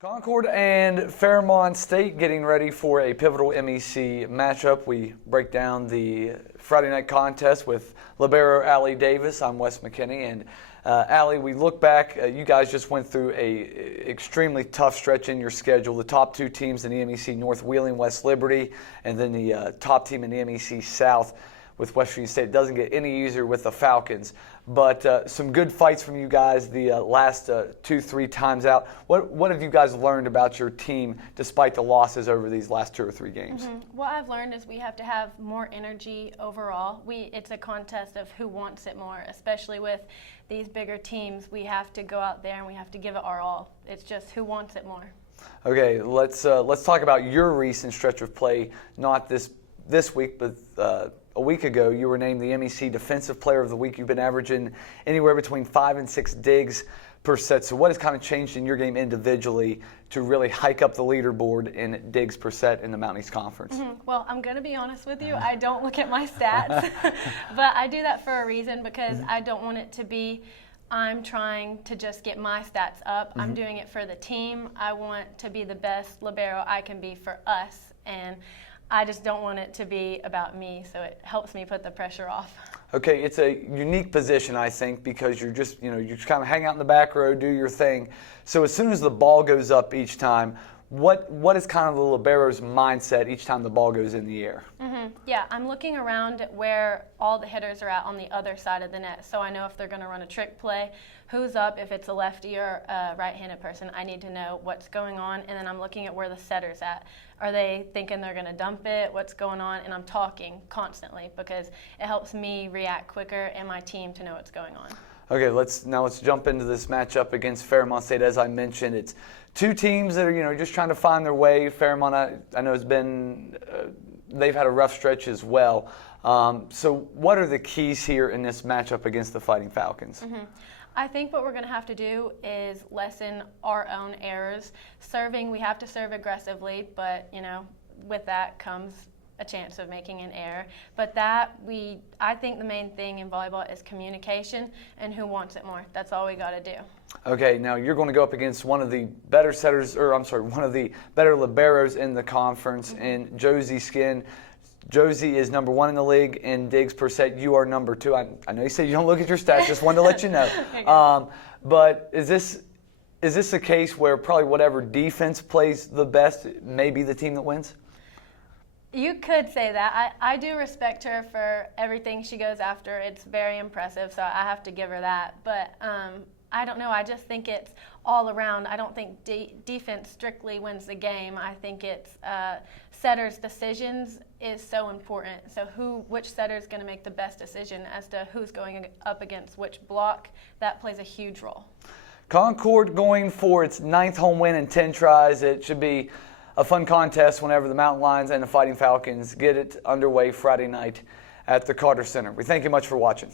Concord and Fairmont State getting ready for a pivotal MEC matchup. We break down the Friday night contest with libero Allie Davis. I'm Wes McKinney, and Allie, we look back. You guys just went through a extremely tough stretch in your schedule. The top two teams in the MEC North, Wheeling, West Liberty, and then the top team in the MEC South with West Virginia State. It doesn't get any easier with the Falcons, but some good fights from you guys the last 2-3 times out. What have you guys learned about your team despite the losses over these last 2 or 3 games? What I've learned is we have to have more energy overall. It's a contest of who wants it more, especially with these bigger teams. We have to go out there and we have to give it our all. It's just who wants it more. Okay, let's talk about your recent stretch of play. Not this week, but a week ago, you were named the MEC Defensive Player of the Week. You've been averaging anywhere between 5 and 6 digs per set. So what has kind of changed in your game individually to really hike up the leaderboard in digs per set in the Mountain East Conference? Well, I'm going to be honest with you. I don't look at my stats, but I do that for a reason because I don't want it to be I'm trying to just get my stats up. I'm doing it for the team. I want to be the best libero I can be for us, and I just don't want it to be about me, so it helps me put the pressure off. Okay, it's a unique position, I think, because you're just, you just kind of hang out in the back row, do your thing. So as soon as the ball goes up each time, what is kind of the libero's mindset each time the ball goes in the air? Yeah, I'm looking around at where all the hitters are at on the other side of the net, so I know if they're going to run a trick play, who's up, if it's a lefty or a right-handed person. I need to know what's going on, and then I'm looking at where the setter's at. Are they thinking they're going to dump it? What's going on? And I'm talking constantly because it helps me react quicker and my team to know what's going on. Okay, let's jump into this matchup against Fairmont State. As I mentioned, it's two teams that are just trying to find their way. Fairmont, I know, has been they've had a rough stretch as well. So what are the keys here in this matchup against the Fighting Falcons? I think what we're going to have to do is lessen our own errors. Serving, we have to serve aggressively, but with that comes a chance of making an error. But I think the main thing in volleyball is communication and who wants it more. That's all we got to do. Okay, now you're going to go up against one of the better setters, one of the better liberos in the conference, in Josie Skin. Josie is number 1 in the league in digs per set. You are number 2. I know you said you don't look at your stats. Just wanted to let you know. But is this a case where probably whatever defense plays the best may be the team that wins? You could say that. I do respect her for everything she goes after. It's very impressive, so I have to give her that. But I don't know. I just think it's all around. I don't think defense strictly wins the game. I think it's setter's decisions is so important. So which setter is going to make the best decision as to who's going up against which block, that plays a huge role. Concord going for its 9th home win in 10 tries. It should be a fun contest whenever the Mountain Lions and the Fighting Falcons get it underway Friday night at the Carter Center. We thank you much for watching.